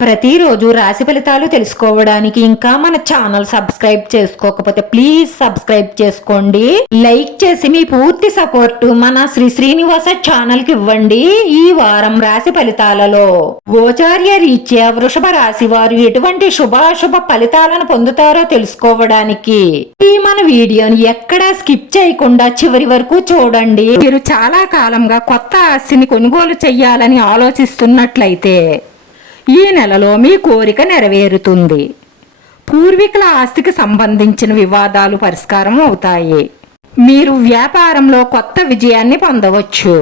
ప్రతిరోజు రాశి ఫలితాలు తెలుసుకోవడానికి ఇంకా మన ఛానల్ సబ్స్క్రైబ్ చేసుకోకపోతే ప్లీజ్ సబ్స్క్రైబ్ చేసుకోండి. లైక్ చేసి మీ పూర్తి సపోర్ట్ మన శ్రీ శ్రీనివాస ఛానల్కి ఇవ్వండి ఈ వారం రాశి ఫలితాలలో. గోచార్య రీత్యా వృషభ రాశి వారు ఎటువంటి శుభాశుభ ఫలితాలను పొందుతారో తెలుసుకోవడానికి ఈ మన వీడియోని ఎక్కడా స్కిప్ చేయకుండా చివరి వరకు చూడండి. మీరు చాలా కాలంగా కొత్త ఆస్తిని కొనుగోలు చెయ్యాలని ఆలోచిస్తున్నట్లయితే ఈ నెలలో మీ కోరిక నెరవేరుతుంది. పూర్వీకుల ఆస్తికి సంబంధించిన వివాదాలు పరిష్కారం అవుతాయి. మీరు వ్యాపారంలో కొత్త విజయాన్ని పొందవచ్చు.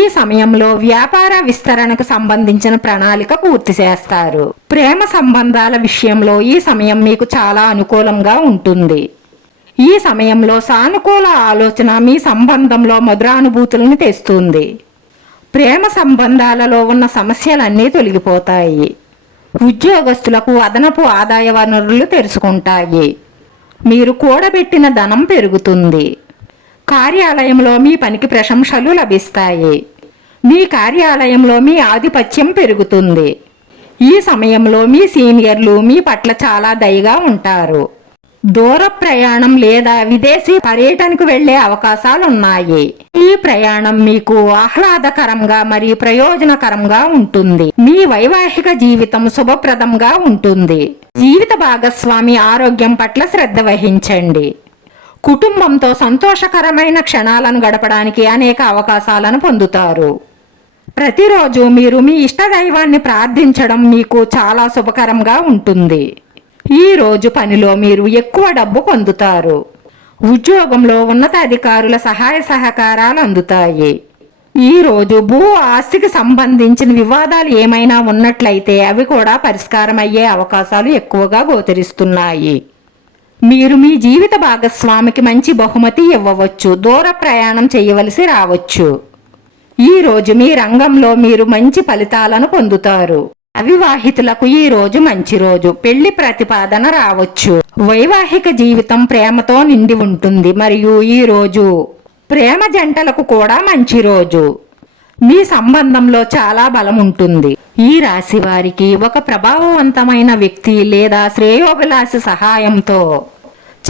ఈ సమయంలో వ్యాపార విస్తరణకు సంబంధించిన ప్రణాళిక పూర్తి చేస్తారు. ప్రేమ సంబంధాల విషయంలో ఈ సమయం మీకు చాలా అనుకూలంగా ఉంటుంది. ఈ సమయంలో సానుకూల ఆలోచన మీ సంబంధంలో మధురానుభూతులను తెస్తుంది. ప్రేమ సంబంధాలలో ఉన్న సమస్యలన్నీ తొలగిపోతాయి. ఉద్యోగస్తులకు అదనపు ఆదాయ వనరులు తెరుచుకుంటాయి. మీరు కూడబెట్టిన ధనం పెరుగుతుంది. కార్యాలయంలో మీ పనికి ప్రశంసలు లభిస్తాయి. మీ కార్యాలయంలో మీ ఆధిపత్యం పెరుగుతుంది. ఈ సమయంలో మీ సీనియర్లు మీ పట్ల చాలా దయగా ఉంటారు. దూర ప్రయాణం లేదా విదేశీ పర్యటనకు వెళ్ళే అవకాశాలు ఉన్నాయి ఈ ప్రయాణం మీకు ఆహ్లాదకరంగా మరియు ప్రయోజనకరంగా ఉంటుంది. మీ వైవాహిక జీవితం శుభప్రదంగా ఉంటుంది. జీవిత భాగస్వామి ఆరోగ్యం పట్ల శ్రద్ధ వహించండి. కుటుంబంతో సంతోషకరమైన క్షణాలను గడపడానికి అనేక అవకాశాలను పొందుతారు. ప్రతిరోజు మీరు మీ ఇష్టదైవాన్ని ప్రార్థించడం మీకు చాలా శుభకరంగా ఉంటుంది. ఈరోజు పనిలో మీరు ఎక్కువ డబ్బు పొందుతారు. ఉద్యోగంలో ఉన్నతాధికారుల సహాయ సహకారాలు అందుతాయి. ఈరోజు భూ ఆస్తికి సంబంధించిన వివాదాలు ఏమైనా ఉన్నట్లయితే అవి కూడా పరిష్కారం అయ్యే అవకాశాలు ఎక్కువగా గోచరిస్తున్నాయి. మీరు మీ జీవిత భాగస్వామికి మంచి బహుమతి ఇవ్వవచ్చు. దూర ప్రయాణం చేయవలసి రావచ్చు. ఈ రోజు మీ రంగంలో మీరు మంచి ఫలితాలను పొందుతారు. అవివాహితులకు ఈ రోజు మంచి రోజు. పెళ్ళి ప్రతిపాదన రావచ్చు. వైవాహిక జీవితం ప్రేమతో నిండి ఉంటుంది. మరియు ఈ రోజు ప్రేమ జంటలకు కూడా మంచి రోజు. మీ సంబంధంలో చాలా బలం ఉంటుంది. ఈ రాశి వారికి ఒక ప్రభావవంతమైన వ్యక్తి లేదా శ్రేయోభిలాష సహాయంతో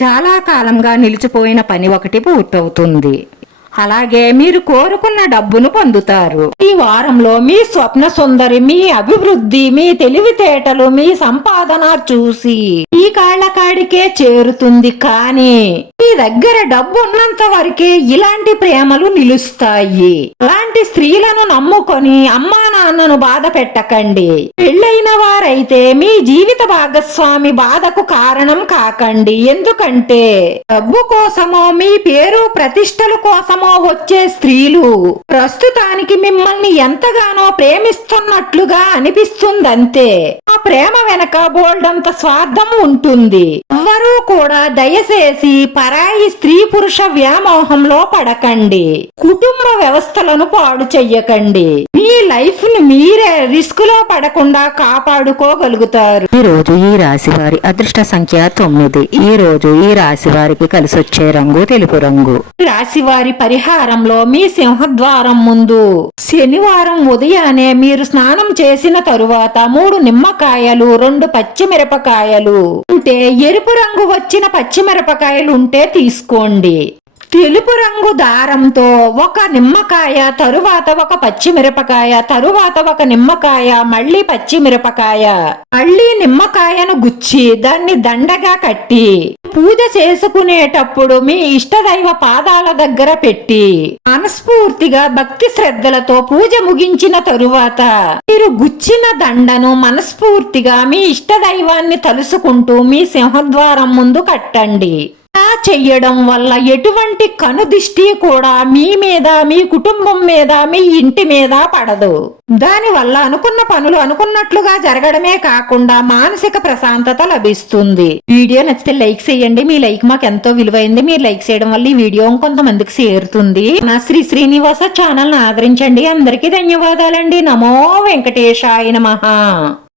చాలా కాలంగా నిలిచిపోయిన పని ఒకటి పూర్తవుతుంది. అలాగే మీరు కోరుకున్న డబ్బును పొందుతారు. ఈ వారంలో మీ స్వప్న సుందరి మీ అభివృద్ధి మీ తెలివితేటలు మీ సంపాదన చూసి ఈ కాళ్ళకాడికే చేరుతుంది కానీ మీ దగ్గర డబ్బు ఉన్నంత వరకే ఇలాంటి ప్రేమలు నిలుస్తాయి. అలాంటి స్త్రీలను నమ్ముకొని అమ్మా నన్ను బాధ పెట్టకండి. పెళ్ళైన వారైతే మీ జీవిత భాగస్వామి బాధకు కారణం కాకండి. ఎందుకంటే డబ్బు కోసమో మీ పేరు ప్రతిష్టల కోసమో వచ్చే స్త్రీలు ప్రస్తుతానికి మిమ్మల్ని ఎంతగానో ప్రేమిస్తున్నట్లుగా అనిపిస్తుందంతే. ఆ ప్రేమ వెనక బోల్డంత స్వార్థం ఉంటుంది. ఎవ్వరూ కూడా దయచేసి పరాయి స్త్రీ పురుష వ్యామోహంలో పడకండి. కుటుంబ వ్యవస్థలను పాడు చెయ్యకండి. మీ లైఫ్ని మీరే రిస్క్లో పడకుండా కాపాడుకోగలుగుతారు. ఈ రోజు ఈ రాశి వారి అదృష్ట సంఖ్య తొమ్మిది. ఈ రోజు ఈ రాశి వారికి కలిసి వచ్చే రంగు తెలుపు రంగు. రాశి వారి పరిహారంలో మీ సింహద్వారం ముందు. శనివారం ఉదయాన్నే మీరు స్నానం చేసిన తరువాత మూడు నిమ్మకాయలు రెండు పచ్చిమిరపకాయలు. ఉంటే ఎరుపు రంగు వచ్చిన పచ్చిమిరపకాయలు ఉంటే తీసుకోండి. తెలుపు రంగు దారంతో ఒక నిమ్మకాయ తరువాత ఒక పచ్చిమిరపకాయ తరువాత ఒక నిమ్మకాయ మళ్ళీ పచ్చిమిరపకాయ. మళ్ళీ నిమ్మకాయను గుచ్చి దాన్ని దండగా కట్టి పూజ చేసుకునేటప్పుడు మీ ఇష్టదైవ పాదాల దగ్గర పెట్టి మనస్ఫూర్తిగా భక్తి శ్రద్ధలతో పూజ ముగించిన తరువాత మీరు గుచ్చిన దండను మనస్ఫూర్తిగా మీ ఇష్టదైవాన్ని తలుసుకుంటూ మీ సింహద్వారం ముందు కట్టండి. చెయ్యడం వల్ల ఎటువంటి కనుదిష్టి కూడా మీ మీద మీ కుటుంబం మీద మీ ఇంటి మీద పడదు. దానివల్ల అనుకున్న పనులు అనుకున్నట్లుగా జరగడమే కాకుండా మానసిక ప్రశాంతత లభిస్తుంది. వీడియో నచ్చితే లైక్ చేయండి. మీ లైక్ మాకు ఎంతో విలువైంది. మీరు లైక్ చేయడం వల్ల ఈ వీడియో ఇంకొంతమందికి చేరుతుంది. నా శ్రీ శ్రీనివాస ఛానల్ ఆదరించండి. అందరికీ ధన్యవాదాలండి. నమో వెంకటేశాయ మహా